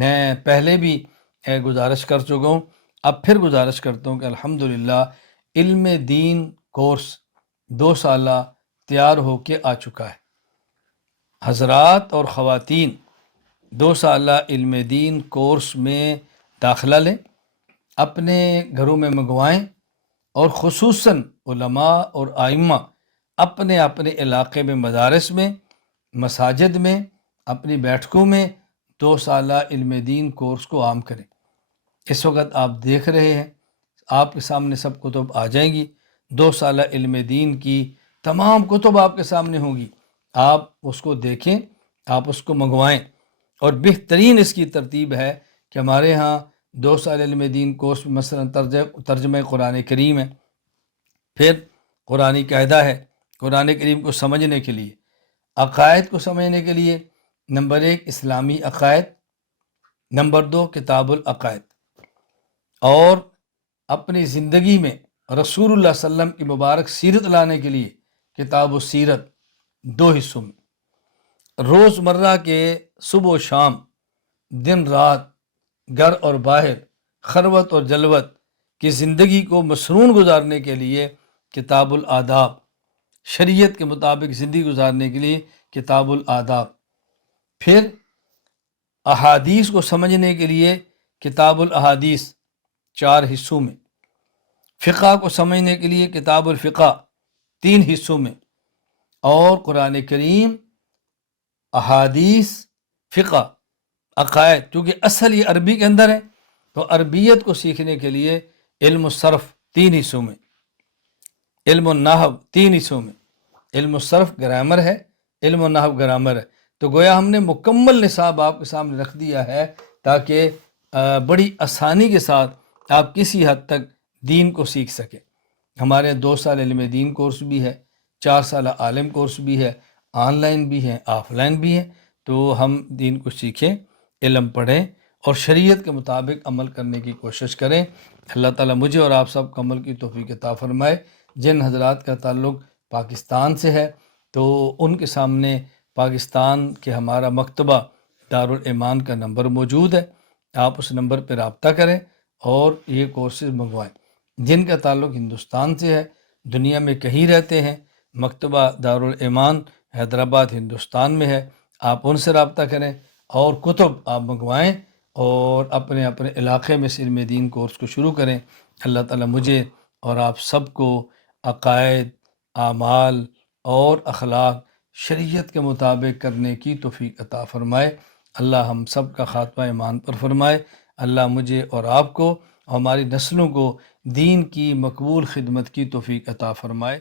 میں پہلے بھی گزارش کر چکا ہوں، اب پھر گزارش کرتا ہوں کہ الحمدللہ علم دین کورس 2 سالہ تیار ہو کے آ چکا ہے۔ حضرات اور خواتین 2 سالہ علم دین کورس میں داخلہ لیں، اپنے گھروں میں منگوائیں، اور خصوصاً علماء اور ائمہ اپنے اپنے علاقے میں، مدارس میں، مساجد میں، اپنی بیٹھکوں میں 2 سالہ علم دین کورس کو عام کریں۔ اس وقت آپ دیکھ رہے ہیں، آپ کے سامنے سب کتب آ جائیں گی، 2 سالہ علم دین کی تمام کتب آپ کے سامنے ہوں گی، آپ اس کو دیکھیں، آپ اس کو منگوائیں۔ اور بہترین اس کی ترتیب ہے کہ ہمارے ہاں 2 سال علم دین کورس میں مثلا ترجمہ قرآن کریم ہے، پھر قرآنی قاعدہ ہے، قرآن کریم کو سمجھنے کے لیے، عقائد کو سمجھنے کے لیے نمبر 1 اسلامی عقائد، نمبر 2 کتاب العقائد، اور اپنی زندگی میں رسول اللہ صلی اللہ علیہ وسلم کی مبارک سیرت لانے کے لیے کتاب السیرت 2 حصوں میں، روز مرہ کے صبح و شام، دن رات، گھر اور باہر، خلوت اور جلوت کی زندگی کو مسنون گزارنے کے لیے کتاب الآداب، شریعت کے مطابق زندگی گزارنے کے لیے کتاب الآداب، پھر احادیث کو سمجھنے کے لیے کتاب الاحادیث 4 حصوں میں، فقہ کو سمجھنے کے لیے کتاب الفقہ 3 حصوں میں، اور قرآن کریم، احادیث، فقہ، عقائد، کیونکہ اصل یہ عربی کے اندر ہے، تو عربیت کو سیکھنے کے لیے علم الصرف 3 حصوں میں، علم النحو 3 حصوں میں، علم الصرف گرامر ہے، علم النحو گرامر ہے، تو گویا ہم نے مکمل نصاب آپ کے سامنے رکھ دیا ہے تاکہ بڑی آسانی کے ساتھ آپ کسی حد تک دین کو سیکھ سکیں۔ ہمارے 2 سال علم دین کورس بھی ہے، 4 سالہ عالم کورس بھی ہے، آن لائن بھی ہے، آف لائن بھی ہے، تو ہم دین کو سیکھیں، علم پڑھیں اور شریعت کے مطابق عمل کرنے کی کوشش کریں۔ اللہ تعالیٰ مجھے اور آپ سب کو عمل کی توفیق عطا فرمائے۔ جن حضرات کا تعلق پاکستان سے ہے تو ان کے سامنے پاکستان کے ہمارا مکتبہ دارالایمان کا نمبر موجود ہے، آپ اس نمبر پہ رابطہ کریں اور یہ کورسز منگوائیں۔ جن کا تعلق ہندوستان سے ہے، دنیا میں کہیں رہتے ہیں، مکتبہ دارالایمان حیدرآباد ہندوستان میں ہے، آپ ان سے رابطہ کریں اور کتب آپ منگوائیں اور اپنے اپنے علاقے میں علم دین کورس کو شروع کریں۔ اللہ تعالیٰ مجھے اور آپ سب کو عقائد، اعمال اور اخلاق شریعت کے مطابق کرنے کی توفیق عطا فرمائے۔ اللہ ہم سب کا خاتمہ ایمان پر فرمائے۔ اللہ مجھے اور آپ کو، ہماری نسلوں کو دین کی مقبول خدمت کی توفیق عطا فرمائے۔